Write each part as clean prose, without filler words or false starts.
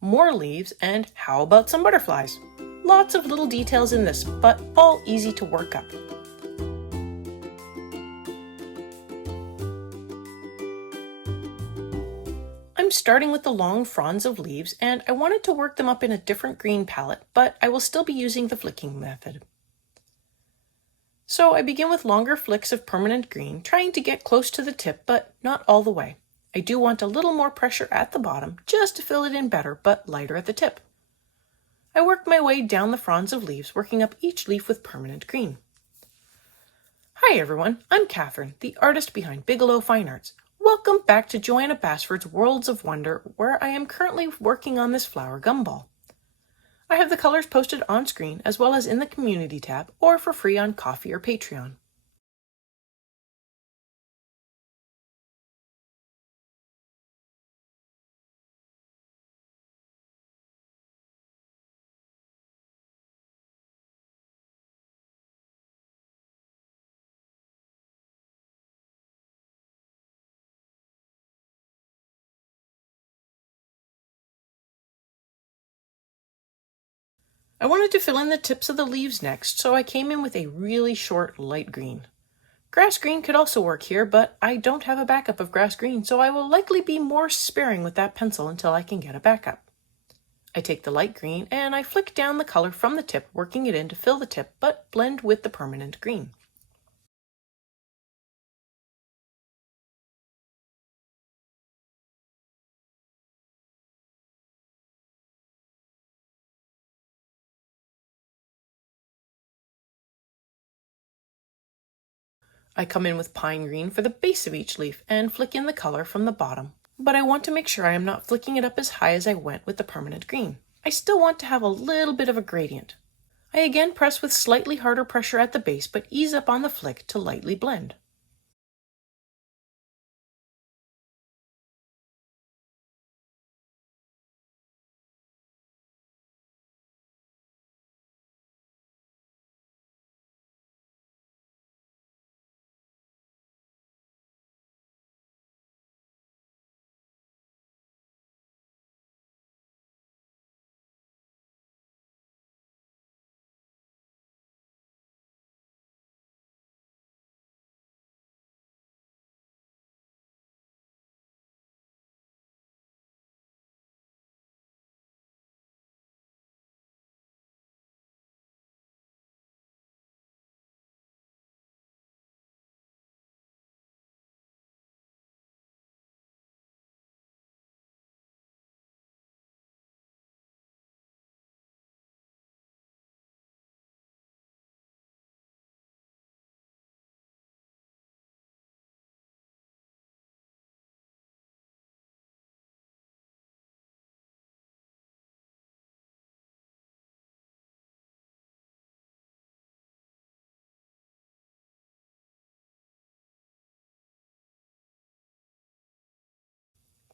more leaves, and how about some butterflies? Lots of little details in this, but all easy to work up. I'm starting with the long fronds of leaves, and I wanted to work them up in a different green palette, but I will still be using the flicking method. So I begin with longer flicks of permanent green, trying to get close to the tip, but not all the way. I do want a little more pressure at the bottom, just to fill it in better, but lighter at the tip. I work my way down the fronds of leaves, working up each leaf with permanent green. Hi everyone, I'm Catherine, the artist behind Bigelow Fine Arts. Welcome back to Joanna Basford's Worlds of Wonder, where I am currently working on this flower gumball. I have the colors posted on screen as well as in the community tab or for free on Ko-fi or Patreon. I wanted to fill in the tips of the leaves next, so I came in with a really short light green. Grass green could also work here, but I don't have a backup of grass green, so I will likely be more sparing with that pencil until I can get a backup. I take the light green and I flick down the color from the tip, working it in to fill the tip, but blend with the permanent green. I come in with pine green for the base of each leaf and flick in the color from the bottom, but I want to make sure I am not flicking it up as high as I went with the permanent green. I still want to have a little bit of a gradient. I again press with slightly harder pressure at the base, but ease up on the flick to lightly blend.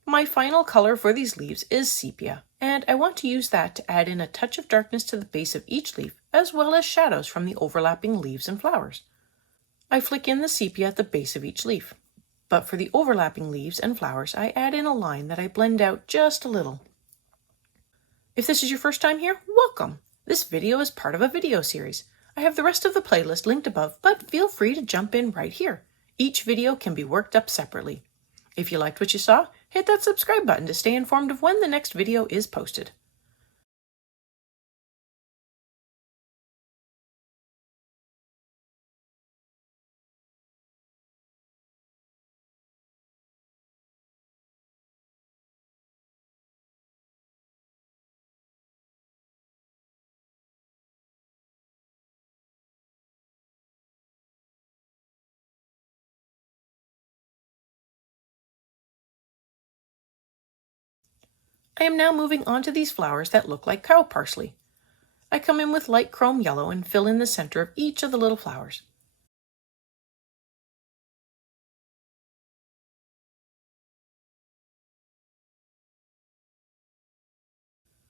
My final color for these leaves is sepia, and I want to use that to add in a touch of darkness to the base of each leaf, as well as shadows from the overlapping leaves and flowers. I flick in the sepia at the base of each leaf, but for the overlapping leaves and flowers, I add in a line that I blend out just a little. If this is your first time here, welcome! This video is part of a video series. I have the rest of the playlist linked above, but feel free to jump in right here. Each video can be worked up separately. If you liked what you saw, hit that subscribe button to stay informed of when the next video is posted. I am now moving on to these flowers that look like cow parsley. I come in with light chrome yellow and fill in the center of each of the little flowers.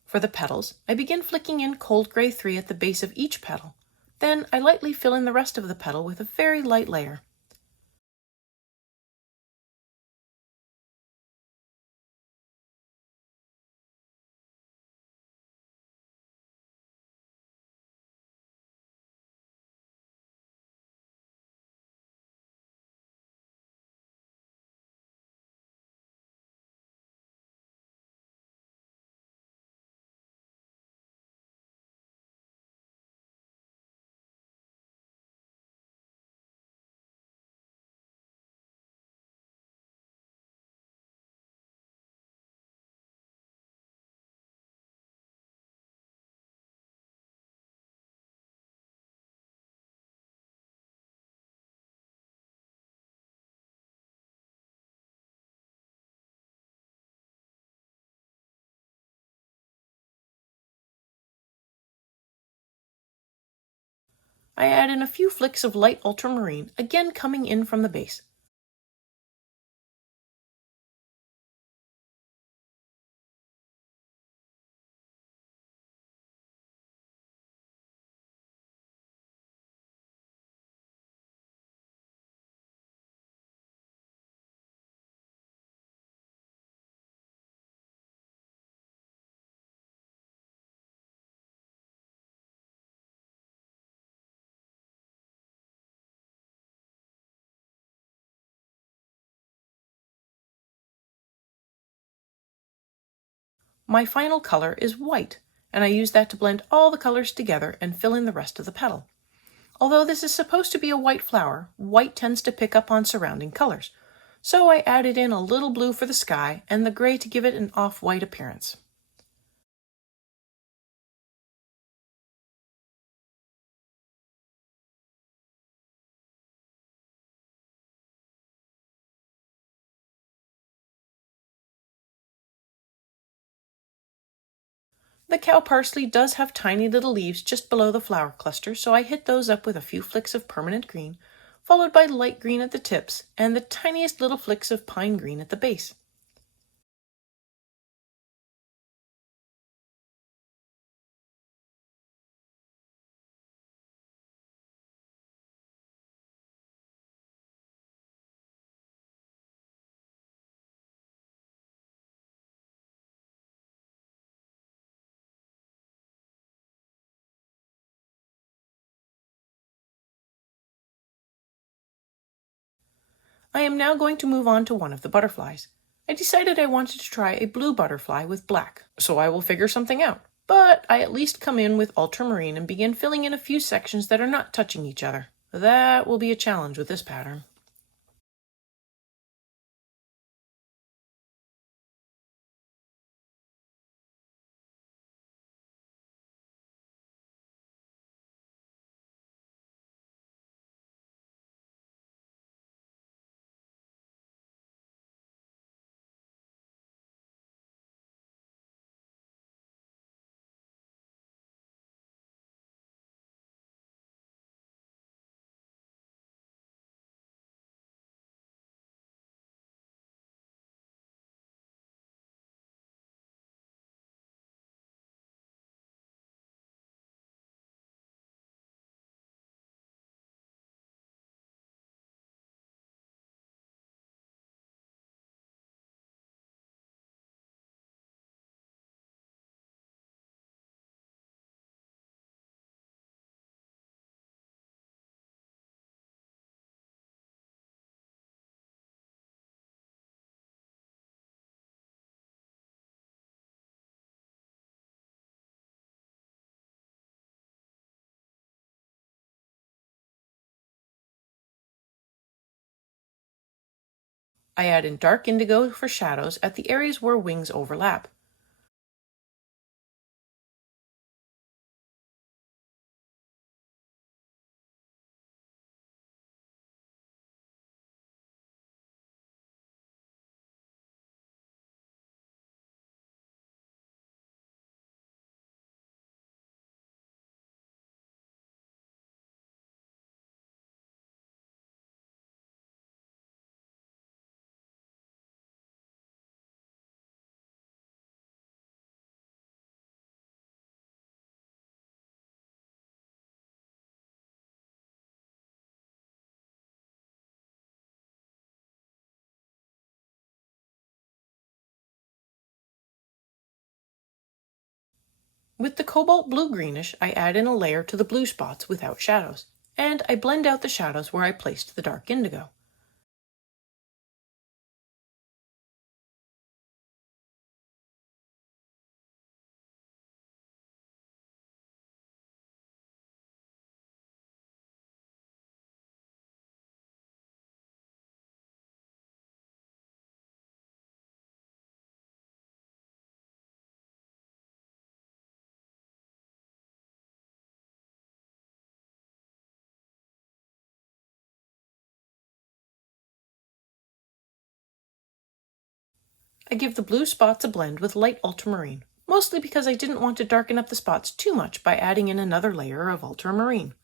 For the petals, I begin flicking in cold gray 3 at the base of each petal. Then I lightly fill in the rest of the petal with a very light layer. I add in a few flicks of light ultramarine, again coming in from the base. My final color is white, and I use that to blend all the colors together and fill in the rest of the petal. Although this is supposed to be a white flower, white tends to pick up on surrounding colors, so I added in a little blue for the sky and the gray to give it an off-white appearance. The cow parsley does have tiny little leaves just below the flower cluster, so I hit those up with a few flicks of permanent green, followed by light green at the tips and the tiniest little flicks of pine green at the base. I am now going to move on to one of the butterflies. I decided I wanted to try a blue butterfly with black, so I will figure something out. But I at least come in with ultramarine and begin filling in a few sections that are not touching each other. That will be a challenge with this pattern. I add in dark indigo for shadows at the areas where wings overlap. With the cobalt blue-greenish, I add in a layer to the blue spots without shadows, and I blend out the shadows where I placed the dark indigo. I give the blue spots a blend with light ultramarine, mostly because I didn't want to darken up the spots too much by adding in another layer of ultramarine.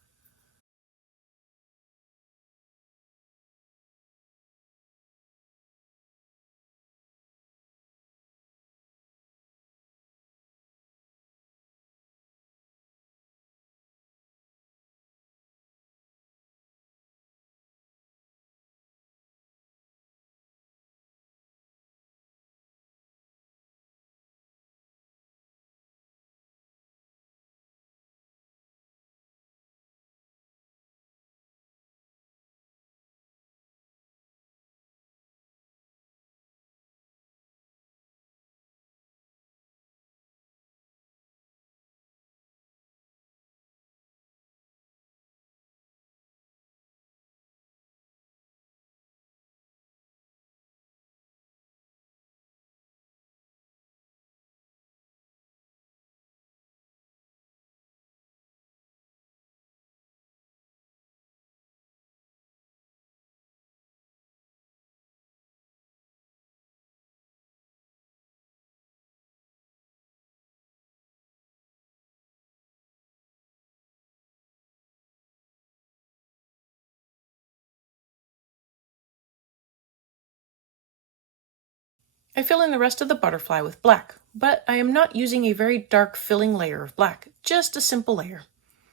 I fill in the rest of the butterfly with black, but I am not using a very dark filling layer of black, just a simple layer.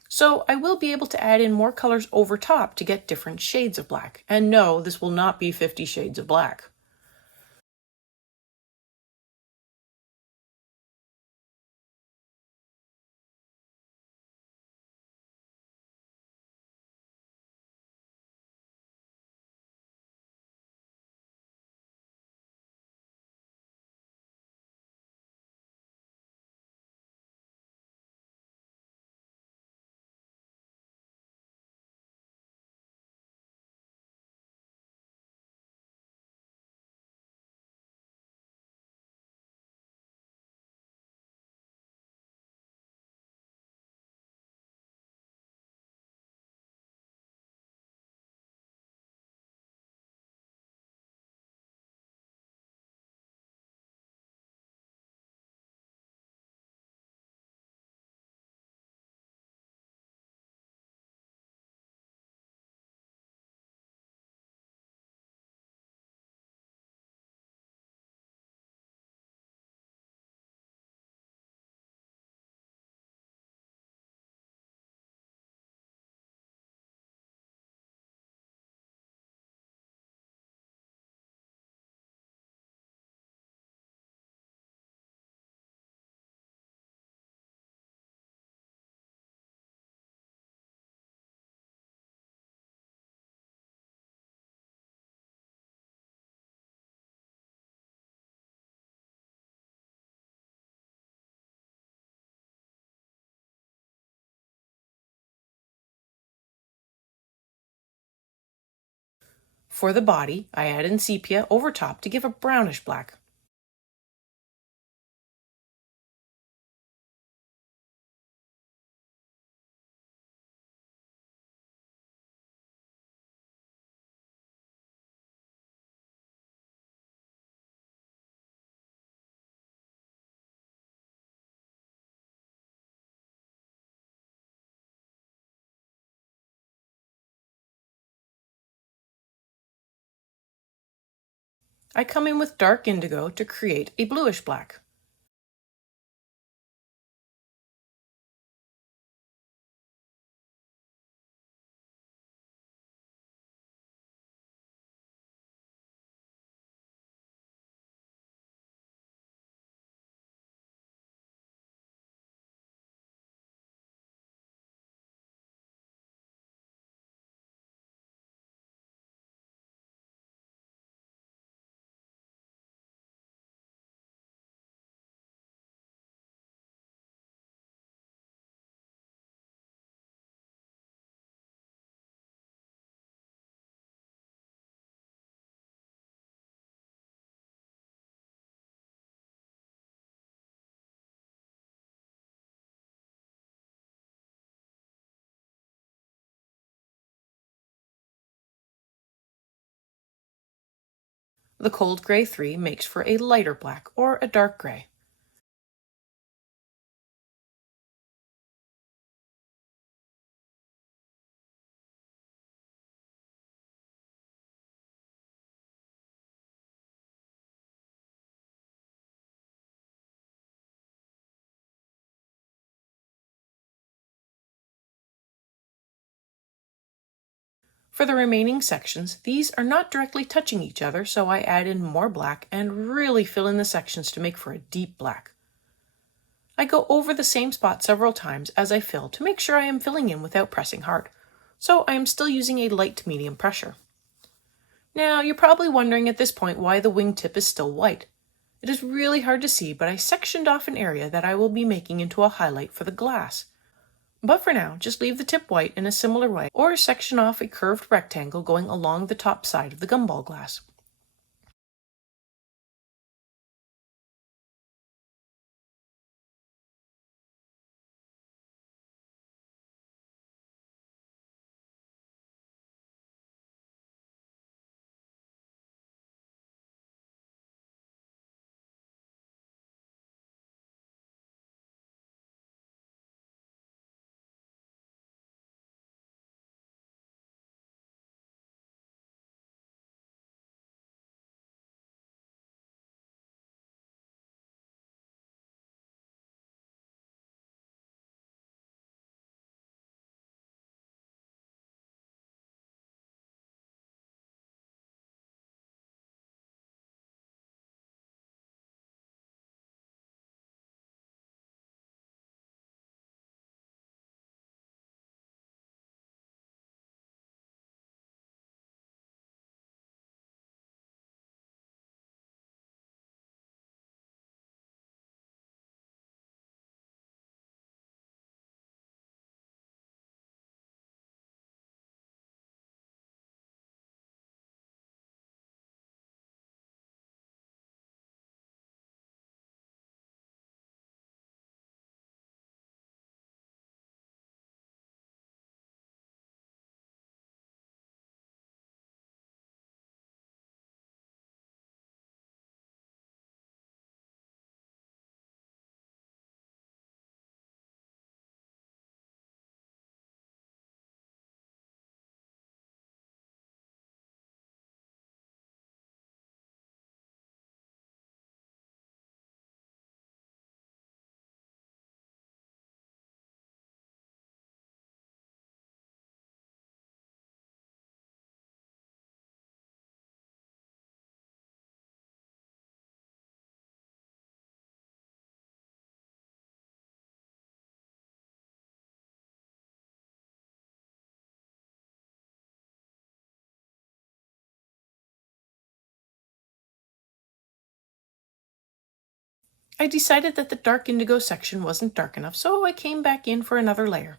So I will be able to add in more colors over top to get different shades of black. And no, this will not be 50 shades of black. For the body, I add in sepia over top to give a brownish black. I come in with dark indigo to create a bluish black. The cold gray 3 makes for a lighter black or a dark gray. For the remaining sections, these are not directly touching each other, so I add in more black and really fill in the sections to make for a deep black. I go over the same spot several times as I fill to make sure I am filling in without pressing hard, so I am still using a light to medium pressure. Now, you're probably wondering at this point why the wingtip is still white. It is really hard to see, but I sectioned off an area that I will be making into a highlight for the glass. But for now, just leave the tip white in a similar way, or section off a curved rectangle going along the top side of the gumball glass. I decided that the dark indigo section wasn't dark enough, so I came back in for another layer.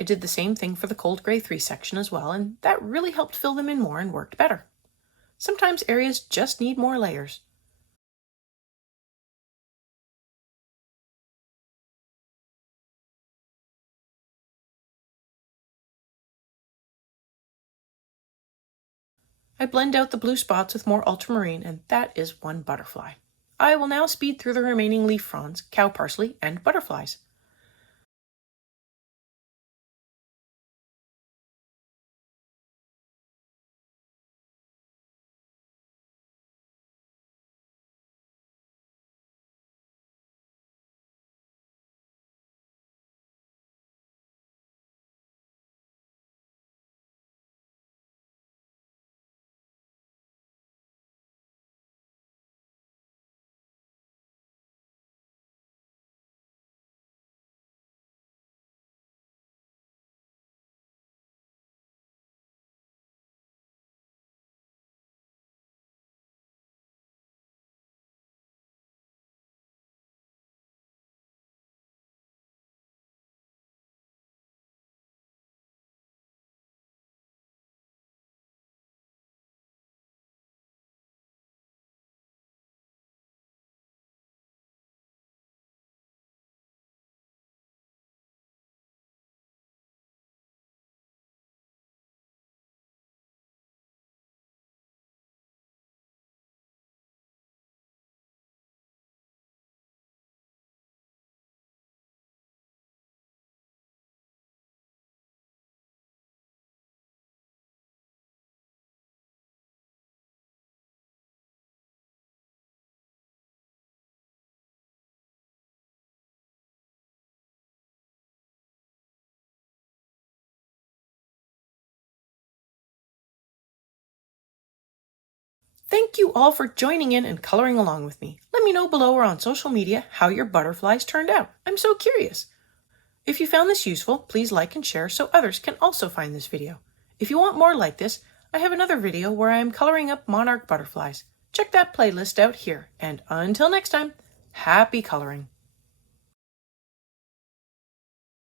I did the same thing for the cold gray 3 section as well, and that really helped fill them in more and worked better. Sometimes areas just need more layers. I blend out the blue spots with more ultramarine, and that is one butterfly. I will now speed through the remaining leaf fronds, cow parsley, and butterflies. Thank you all for joining in and coloring along with me. Let me know below or on social media how your butterflies turned out. I'm so curious. If you found this useful, please like and share so others can also find this video. If you want more like this, I have another video where I am coloring up monarch butterflies. Check that playlist out here, and until next time, happy coloring!